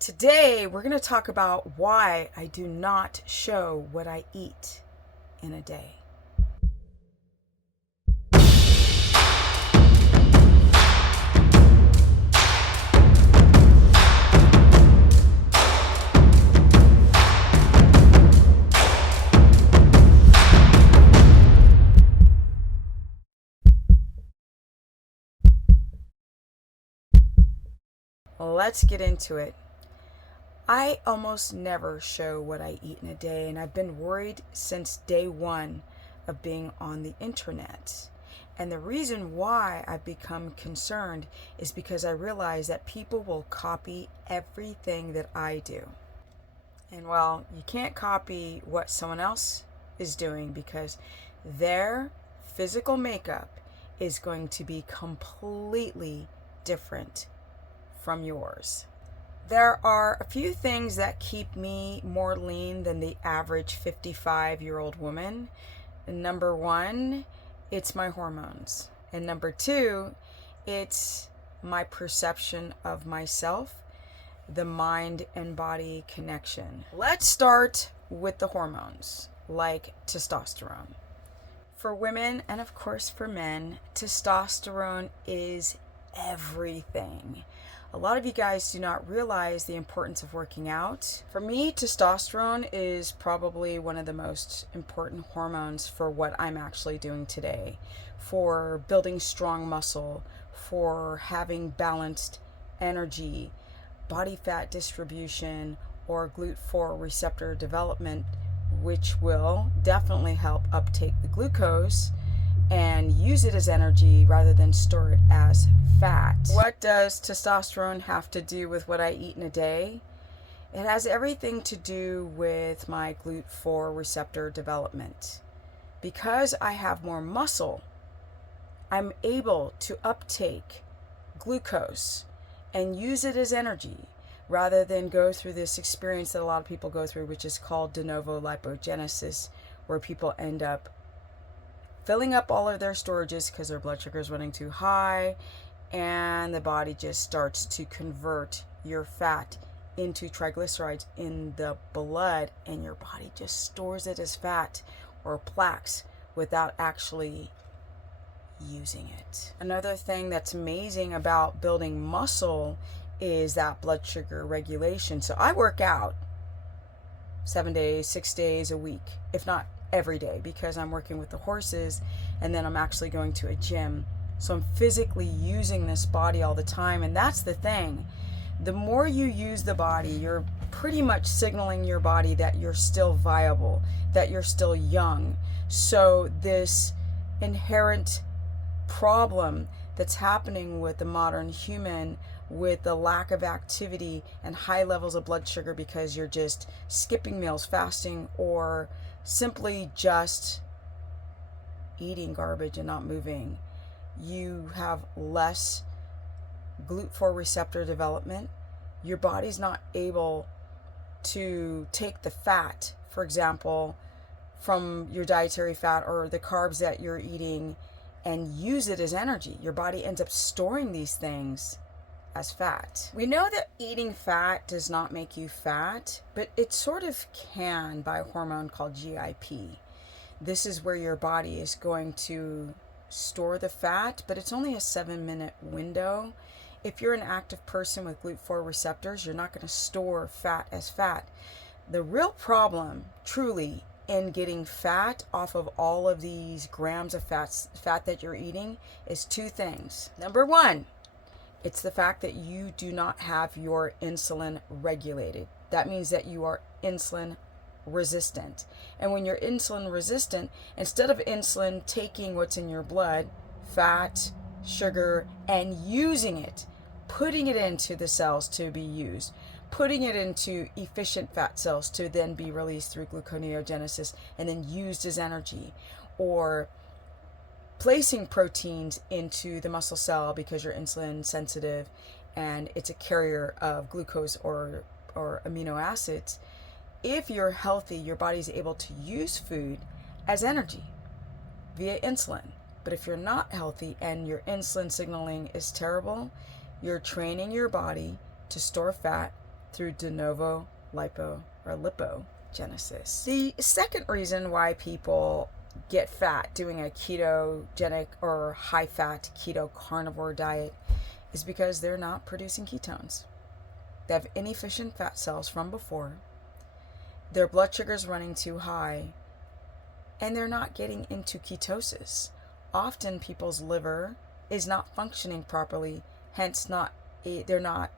Today, we're going to talk about why I do not show what I eat in a day. Let's get into it. I almost never show what I eat in a day, and I've been worried since day one of being on the internet. And the reason why I've become concerned is because I realize that people will copy everything that I do. And well, you can't copy what someone else is doing because their physical makeup is going to be completely different from yours. There are a few things that keep me more lean than the average 55-year-old woman. Number one, it's my hormones. And number two, it's my perception of myself, the mind and body connection. Let's start with the hormones, like testosterone. For women, and of course for men, testosterone is everything. A lot of you guys do not realize the importance of working out. For me, testosterone is probably one of the most important hormones for what I'm actually doing today, for building strong muscle, for having balanced energy, body fat distribution, or GLUT4 receptor development, which will definitely help uptake the glucose and use it as energy rather than store it as fat. What does testosterone have to do with what I eat in a day? It has everything to do with my GLUT4 receptor development. Because I have more muscle, I'm able to uptake glucose and use it as energy rather than go through this experience that a lot of people go through, which is called de novo lipogenesis, where people end up filling up all of their storages because their blood sugar is running too high, and the body just starts to convert your fat into triglycerides in the blood, and your body just stores it as fat or plaques without actually using it. Another thing that's amazing about building muscle is that blood sugar regulation. So I work out 7 days, 6 days a week, if not every day, because I'm working with the horses and then I'm actually going to a gym. So I'm physically using this body all the time. And that's the thing. The more you use the body, you're pretty much signaling your body that you're still viable, that you're still young. So this inherent problem that's happening with the modern human, with the lack of activity and high levels of blood sugar because you're just skipping meals, fasting, or simply just eating garbage and not moving, you have less GLUT4 receptor development. Your body's not able to take the fat, for example, from your dietary fat or the carbs that you're eating and use it as energy. Your body ends up storing these things as fat. We know that eating fat does not make you fat, but it sort of can by a hormone called GIP. This is where your body is going to store the fat, but it's only a 7-minute window. If you're an active person with GLUT4 receptors, you're not going to store fat as fat. The real problem, truly, in getting fat off of all of these grams of fat that you're eating is two things. Number one, it's the fact that you do not have your insulin regulated. That means that you are insulin resistant. And when you're insulin resistant, instead of insulin taking what's in your blood, fat, sugar, and using it, putting it into the cells to be used, putting it into efficient fat cells to then be released through gluconeogenesis and then used as energy, or placing proteins into the muscle cell because you're insulin sensitive and it's a carrier of glucose or amino acids. If you're healthy, your body's able to use food as energy via insulin. But if you're not healthy and your insulin signaling is terrible, you're training your body to store fat through de novo lipogenesis. The second reason why people get fat doing a ketogenic or high-fat keto carnivore diet is because they're not producing ketones. They have inefficient fat cells from before. Their blood sugar is running too high, and they're not getting into ketosis. Often people's liver is not functioning properly, hence the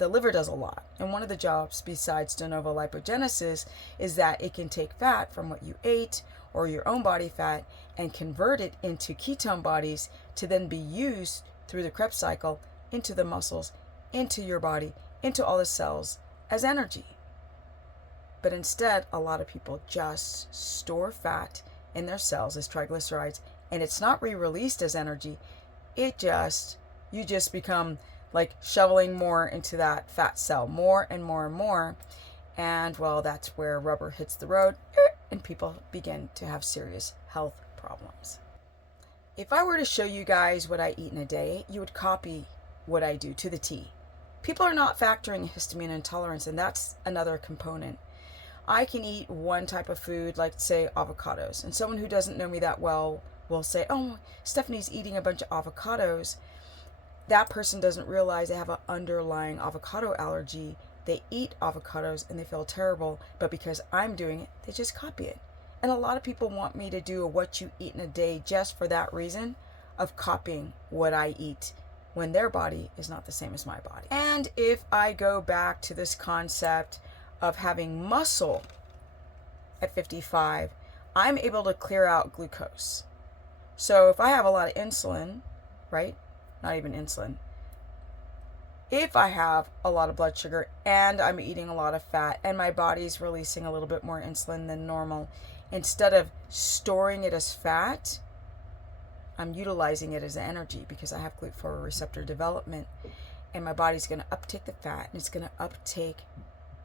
liver does a lot. And one of the jobs besides de novo lipogenesis is that it can take fat from what you ate or your own body fat and convert it into ketone bodies to then be used through the Krebs cycle into the muscles, into your body, into all the cells as energy. But instead, a lot of people just store fat in their cells as triglycerides, and it's not re-released as energy. You just become like shoveling more into that fat cell, more and more and more. And well, that's where rubber hits the road and people begin to have serious health problems. If I were to show you guys what I eat in a day, you would copy what I do to the T. People are not factoring histamine intolerance, and that's another component. I can eat one type of food, like say avocados, and someone who doesn't know me that well will say, oh, Stephanie's eating a bunch of avocados. That person doesn't realize they have an underlying avocado allergy. They eat avocados and they feel terrible, but because I'm doing it, they just copy it. And a lot of people want me to do a what you eat in a day just for that reason of copying what I eat when their body is not the same as my body. And if I go back to this concept of having muscle at 55, I'm able to clear out glucose. So if I have a lot of insulin, right? Not even insulin. If I have a lot of blood sugar and I'm eating a lot of fat and my body's releasing a little bit more insulin than normal, instead of storing it as fat, I'm utilizing it as energy because I have GLUT4 receptor development, and my body's going to uptake the fat and it's going to uptake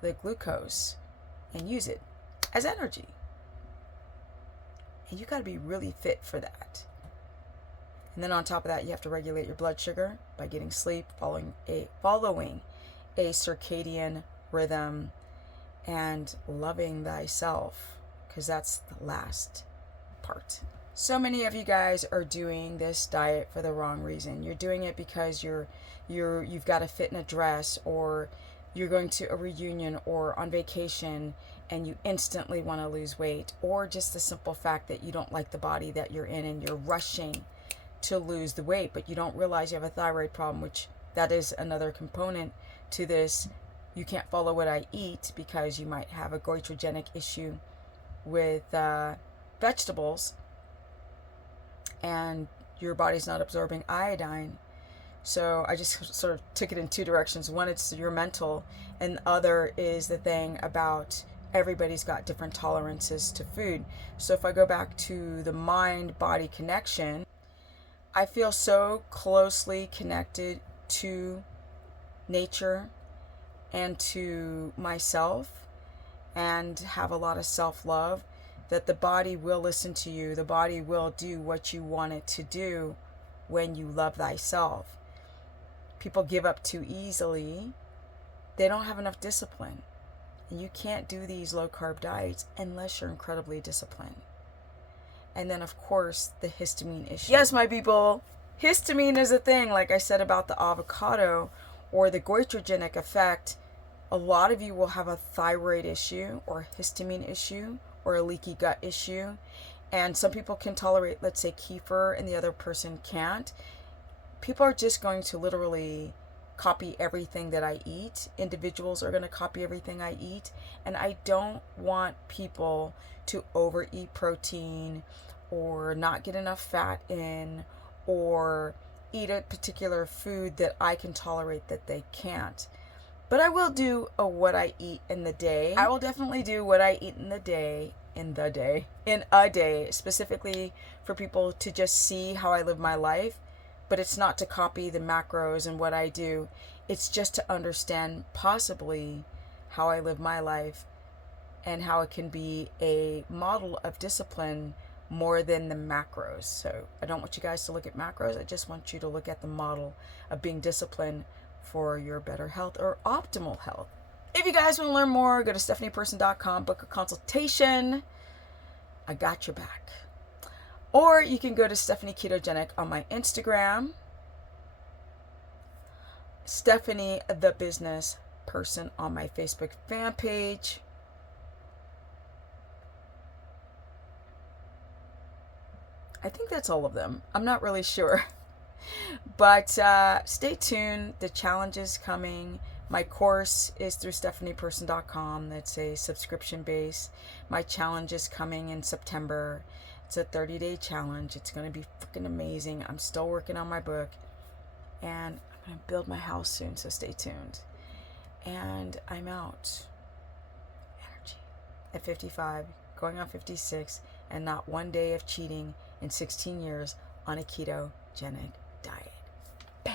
the glucose and use it as energy. And you got to be really fit for that. And then on top of that, you have to regulate your blood sugar by getting sleep, following a circadian rhythm, and loving thyself, because that's the last part. So many of you guys are doing this diet for the wrong reason. You're doing it because you've got to fit in a dress, or you're going to a reunion or on vacation and you instantly want to lose weight, or just the simple fact that you don't like the body that you're in and you're rushing to lose the weight, but you don't realize you have a thyroid problem, which that is another component to this. You can't follow what I eat because you might have a goitrogenic issue with vegetables and your body's not absorbing iodine. So I just sort of took it in two directions. One, it's your mental, and the other is the thing about everybody's got different tolerances to food. So if I go back to the mind-body connection, I feel so closely connected to nature and to myself, and have a lot of self-love, that the body will listen to you. The body will do what you want it to do when you love thyself. People give up too easily. They don't have enough discipline. And you can't do these low-carb diets unless you're incredibly disciplined. And then, of course, the histamine issue. Yes, my people, histamine is a thing. Like I said about the avocado or the goitrogenic effect, a lot of you will have a thyroid issue or a histamine issue or a leaky gut issue. And some people can tolerate, let's say, kefir, and the other person can't. People are just going to literally copy everything that I eat. Individuals are going to copy everything I eat. And I don't want people to overeat protein or not get enough fat in, or eat a particular food that I can tolerate that they can't. But I will do a what I eat in the day. I will definitely do what I eat in a day, specifically for people to just see how I live my life. But it's not to copy the macros and what I do. It's just to understand possibly how I live my life and how it can be a model of discipline more than the macros. So I don't want you guys to look at macros. I just want you to look at the model of being disciplined for your better health or optimal health. If you guys want to learn more, go to stephanieperson.com, book a consultation. I got your back. Or you can go to Stephanie Ketogenic on my Instagram, Stephanie the Business Person on my Facebook fan page. I think that's all of them. I'm not really sure. But stay tuned. The challenge is coming. My course is through stephanieperson.com. That's a subscription base. My challenge is coming in September. It's a 30-day challenge. It's going to be freaking amazing. I'm still working on my book. And I'm going to build my house soon, so stay tuned. And I'm out. Energy. At 55, going on 56, and not one day of cheating in 16 years on a ketogenic diet. Bam!